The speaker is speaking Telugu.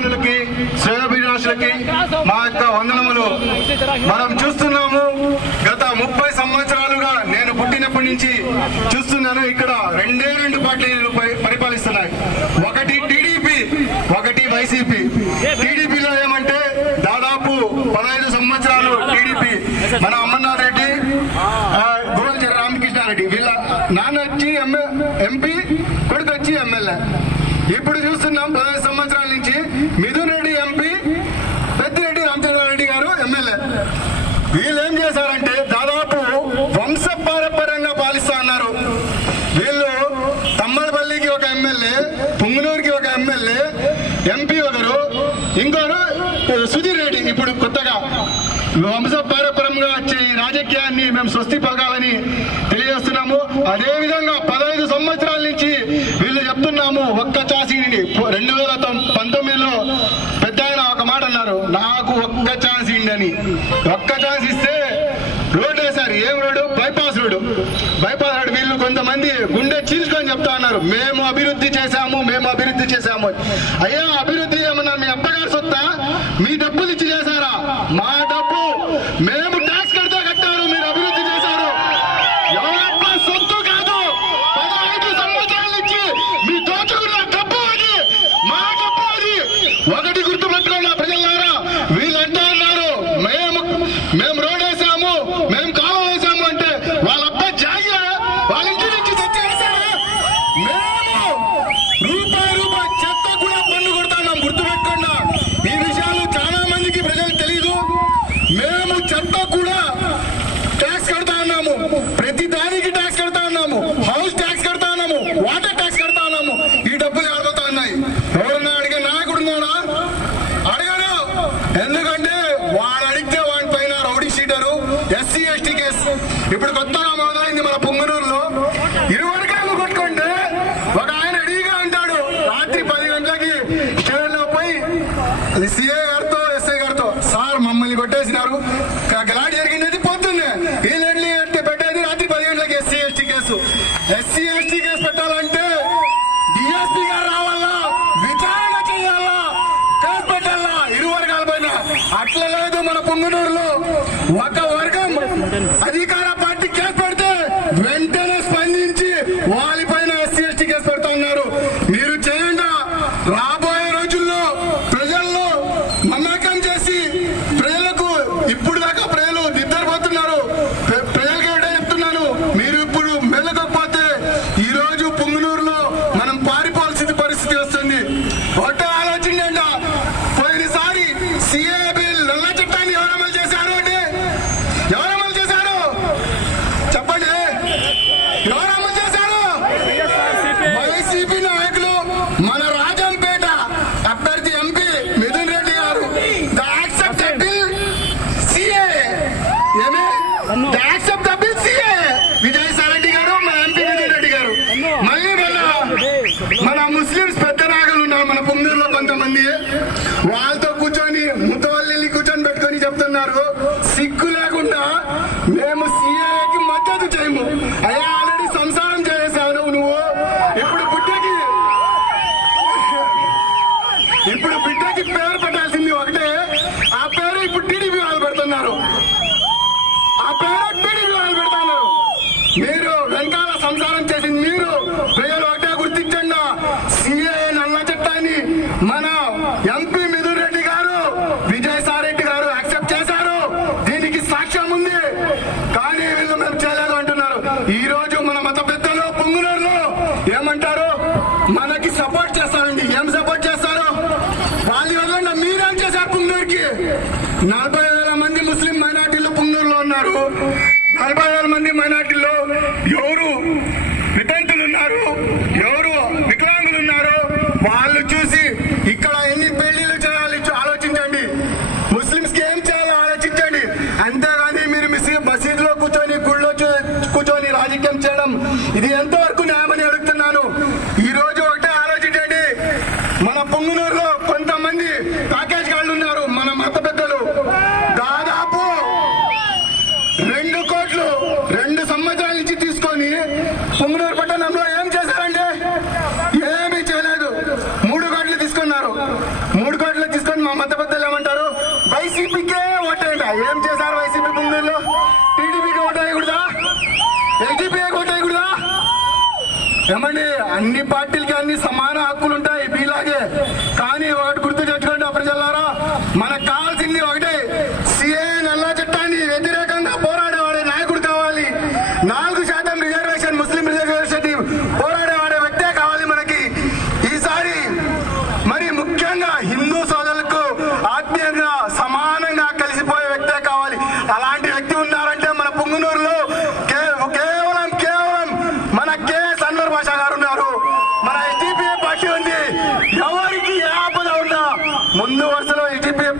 అభిమానులకి శ్రేయోభిలాషులకి మా యొక్క వందనములు. మనం చూస్తున్నాము, గత 30 సంవత్సరాలుగా నేను పుట్టినప్పటి నుంచి చూస్తున్నాను, ఇక్కడ రెండు పార్టీలు పరిపాలిస్తున్నాయి. ఒకటి టీడీపీ, ఒకటి వైసీపీ. టీడీపీలో ఏమంటే దాదాపు 15 సంవత్సరాలు టీడీపీ, మన అమర్నాథ్ రెడ్డి, గోల్చెర్ల రామకృష్ణారెడ్డి, వీళ్ళ నాన్న వచ్చి ఎంపీ, కొడుకు వచ్చి ఎమ్మెల్యే. ఇప్పుడు చూస్తున్నాం 15 సంవత్సరాల నుంచి మిథున్ రెడ్డి ఎంపీ, పెద్దిరెడ్డి రామచంద్రారెడ్డి గారు ఎమ్మెల్యే. వీళ్ళు ఏం చేశారంటే దాదాపు వంశపారంపర్యంగా పాలిస్తా అన్నారు. వీళ్ళు తమ్మలపల్లికి ఒక ఎమ్మెల్యే, పుంగనూరుకి ఒక ఎమ్మెల్యే, ఎంపీ ఒకరు, ఇంకొకరు సుధీర్ రెడ్డి. ఇప్పుడు కొత్తగా వంశపారంపర్యంగా వచ్చే ఈ రాజకీయాన్ని మేము స్వస్తి పలకాలని తెలియజేస్తున్నాము. అదేవిధంగా 15 సంవత్సరాల నుంచి వీళ్ళు చెప్తున్నాము ఒక్క ఛాన్సీని. 2019లో పెద్ద ఆయన ఒక మాట అన్నారు, నాకు ఒక్క ఛాన్స్ ఇండని. ఒక్క ఛాన్స్ ఇస్తే రోడ్డు వేశారు. ఏం road? Bypass road. Bypass road వీళ్ళు కొంతమంది గుండె చీల్చుకొని చెప్తా ఉన్నారు, మేము అభివృద్ధి చేశాము, మేము అభివృద్ధి చేశాము. అయ్యా, అభివృద్ధి ఏమన్నా మీ అప్పగారు సొత్తా? మీ డబ్బులు ఇచ్చి చేశారా? మా డబ్బు మేము ట్యాక్స్ కడితే కట్టారు, మీరు అభివృద్ధి చేశారు. ఎవరప్ప సొత్తు కాదు. 15 సంవత్సరాల నుంచి మీ దోచుకున్న డబ్బు అది, మా డబ్బు అది. ఒకటి గుర్తుపెట్టుకున్న ప్రజలారా, వీళ్ళంటా ఉన్నారు మేము రోడ్ వేసాము, మేము కాలువ వేసాము అంటే వాళ్ళ అబ్బ జాగి వాళ్ళ ఇంటి నుంచి తెచ్చేసారు. మేము రూపాయి చెత్త కూడా పన్ను కొడతాం, గుర్తుపెట్టుకున్నా. ఈ విషయాలు చాలా మందికి ప్రజలకు తెలీదు. మేము చెత్త కూడా ట్యాక్స్ కడతా ఉన్నాము, ప్రతి దానికి ట్యాక్స్ కడతా ఉన్నాము, హౌస్ ట్యాక్స్ కడతా ఉన్నాము, వాటర్ ట్యాక్స్ కడతా ఉన్నాము. ఈ డబ్బులు ఆడిపోతా ఉన్నాయి. ఎవరన్నా అడిగే నాయకుడు ఉన్నాడా? అడగారు. ఎందుకంటే వాడు అడిగితే వాడి పైన rowdy sheeter, SC ST case ఇప్పుడు కొత్తగా మొదలైంది మన పుంగనూరులో. 20 గ్రాములు కొట్టుకుంటే ఒక ఆయన రెడీగా అంటాడు, రాత్రి 10 గంటలకి స్టేషన్లో పోయి సిఐ గారితో ఎస్ఐ గారితో, సార్ మమ్మల్ని కొట్టేసినారు, గలాట్ జరిగింది పోతుంది, వీళ్ళని పెట్టేది రాత్రి 10 గంటలకి SC ST case. SC ST case పెట్టాలంటే డిఎస్పీ గారు రావాలా, విచారణ చేయాలా, కేసు పెట్టాలా, 20 వర్గాల పైన. అట్లా లేదు మన పుంగనూరులో. ఒక వర్గం అధికార పార్టీ కేసు పెడితే వెంటనే స్పందించి వాళ్ళపైన ఎస్సీ ఎస్టీ కేసు పెడతా ఉన్నారు. మీరు చేయండి. రాబోయే రోజుల్లో ప్రజల్లో నమ్మకం చేసి, ప్రజలకు ఇప్పుడు దాకా ప్రజలు నిద్రపోతున్నారు, ప్రజలకు ఏంటో చెప్తున్నాను, మీరు ఇప్పుడు మెల్లకపోతే ఈ రోజు పుంగనూరులో మనం పారిపోవాల్సిన పరిస్థితి వస్తుంది. ఒకటే ఆలోచించండి. పోయినసారి సిఏ బిల్ నల్ల చట్టాన్ని ఎవరు అమలు చేశారు అండి? ఎవరు అమలు చేశారు చెప్పండి? ఎవరు అమలు చేశారు? వైసీపీ నాయకులు. మన రాజంపేట అభ్యర్థి ఎంపీ మిథున్ రెడ్డి గారు the accept the bill CA, ఏమే the accept the bill CA Vijayasai Reddy గారు, మన ఎంపీ మిథున్ రెడ్డి గారు. మళ్ళీ మన ముస్లింస్ పెద్ద నాయకులు ఉన్నారు మన పుంగనూరులో కొంతమంది, వాళ్ళతో కూర్చొని ముతవల్లి కూర్చొని పెట్టుకొని చెప్తున్నారు, సిగ్గు లేకుండా మేము సిఏకి మద్దతు చేయము. అయ్యా, ఆల్రెడీ సంసారం చేసావు నువ్వు. ఇప్పుడు బిడ్డకి పేరు పెట్టాల్సింది ఒకటే, ఆ పేరు ఇప్పుడు టీడీపీ వాళ్ళు పెడుతున్నారు. ఆ పేరు టీడీపీ వాళ్ళు పెడుతున్నారు. మీరు వెనకాల సంసారం చేసింది మీరు. ప్రజలు ఒకటే గుర్తించండి, సిఏ నల్ల చట్టాన్ని మన ఎంపీ మిథున్ రెడ్డి గారు, విజయసాయి రెడ్డి గారు యాక్సెప్ట్ చేశారు. దీనికి సాక్ష్యం ఉంది. కానీ వీళ్ళు మేము చేయలేదు అంటున్నారు. ఈ రోజు మన మత పెద్దలు పుంగనూరులో ఏమంటారు? మనకి సపోర్ట్ చేస్తారండి. ఏం సపోర్ట్ చేస్తారు? వాళ్ళ వల్ల మీరేం చేశారు? పుంగనూరుకి 40,000 మంది ముస్లిం మైనార్టీలు పుంగనూరులో ఉన్నారు. 40,000 మంది మైనార్టీల్లో ఎవరు వితంతులు ఉన్నారు, ఎవరు వికలాంగులు ఉన్నారు, వాళ్ళు చూసి ఇక్కడ ఎన్ని పెళ్లిళ్ళు చేయాలి ఆలోచించండి. ముస్లింస్ కి ఏం చేయాలో ఆలోచించండి. అంతేగాని మీరు మసీదులో కూర్చొని, గుళ్ళో కూర్చొని రాజకీయం చేయడం ఇది ఎంతవరకు న్యాయమని అడుగుతున్నాను. ఈ రోజు ఒకటే ఆలోచించండి. మన పుంగనూరులో కొంతమంది ప్యాకేజ్ గాళ్ళు ఉన్నారు, మన మత పెద్దలు. దాదాపు 2 కోట్లు 2 సంవత్సరాల నుంచి తీసుకొని పుంగనూరు పట్టణంలో ఏం చేశారండి? ఏమీ చేయలేదు. 3 కోట్లు తీసుకున్నారు. 3 కోట్లు మా మత పెద్దలు ఏమంటారు, వైసీపీకే ఓటేయండి. ఏం చేశారు వైసీపీ పుంగూరులో? టీడీపీకి ఓటేయకూడదా? ఎల్టీపీకి ఓటేయకూడదా? ఏమండి, అన్ని పార్టీలకి అన్ని సమాన హక్కులు ఉంటాయి మీలాగే. కానీ ఒకటి గుర్తు తెచ్చుకోండి ప్రజలారా, మనకు కావాల్సింది ఒకటే, సిఏ నల్ల చట్టాన్ని వ్యతిరేకంగా పోరాడేవాడే నాయకుడు కావాలి. 4% రిజర్వేషన్, ముస్లిం రిజర్వేషన్ పోరాడేవాడే వ్యక్తే కావాలి మనకి. ఈసారి మరి ముఖ్యంగా హిందూ సోదరులకు ఆత్మీయంగా సమానంగా కలిసిపోయే వ్యక్తే కావాలి. అలాంటి వ్యక్తి ఉన్నారంటే మన పుంగనూరులో కేవలం మన కేఎస్ అన్వర్ బాషా గారు ఉన్నారు. మన ఎస్డిపిఐ పార్టీ ఉంది. ఎవరికి ఏ ఆపద ఉన్నా ముందు వరుసలో ఎస్డిపిఐ